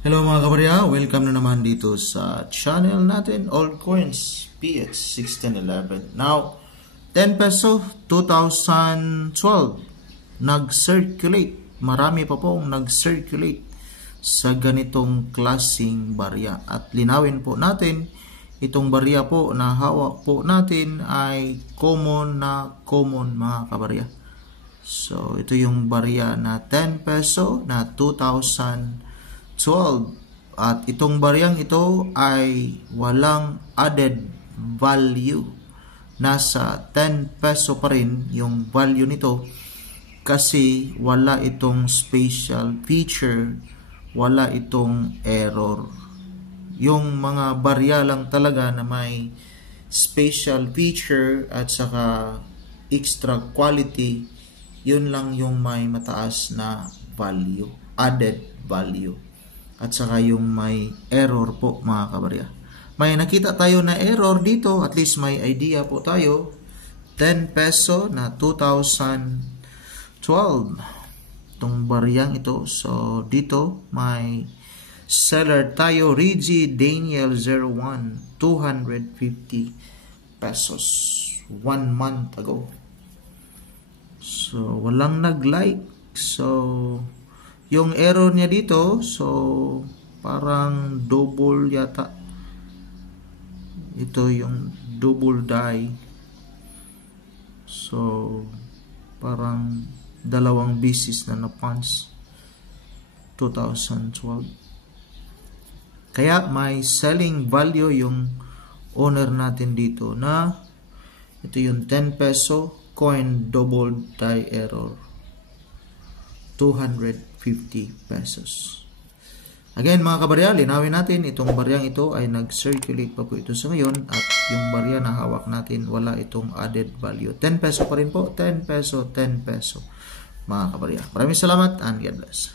Hello mga kabarya, welcome na naman dito sa channel natin, Altcoins PH 1611. Now, 10 peso 2012 nag-circulate, marami pa pong nag-circulate sa ganitong klaseng barya. At linawin po natin, itong barya po na hawak po natin ay common mga kabarya. So, ito yung barya na 10 peso na 2012. At itong baryang ito ay walang added value. Nasa 10 peso pa rin yung value nito kasi wala itong special feature, wala itong error. Yung mga barya lang talaga na may special feature at saka extra quality, yun lang yung may mataas na value, added value. At saka yung may error po mga kabarya. May nakita tayo na error dito, at least may idea po tayo. 10 peso na 2012. Itong baryang ito. So dito may seller tayo, Reggie Daniel 01, 250 pesos 1 month ago. So walang nag-like. So yung error niya dito, so parang double yata. Ito yung double die. So parang dalawang beses na na-punch 2012. Kaya may selling value yung owner natin dito na ito yung 10 peso coin double die error. 250 pesos. Again mga kabarya, linawin natin, itong baryang ito ay nag-circulate pa po ito sa ngayon at yung barya na hawak natin wala itong added value. 10 peso pa rin po, 10 peso, 10 peso mga kabarya. Maraming salamat and God bless.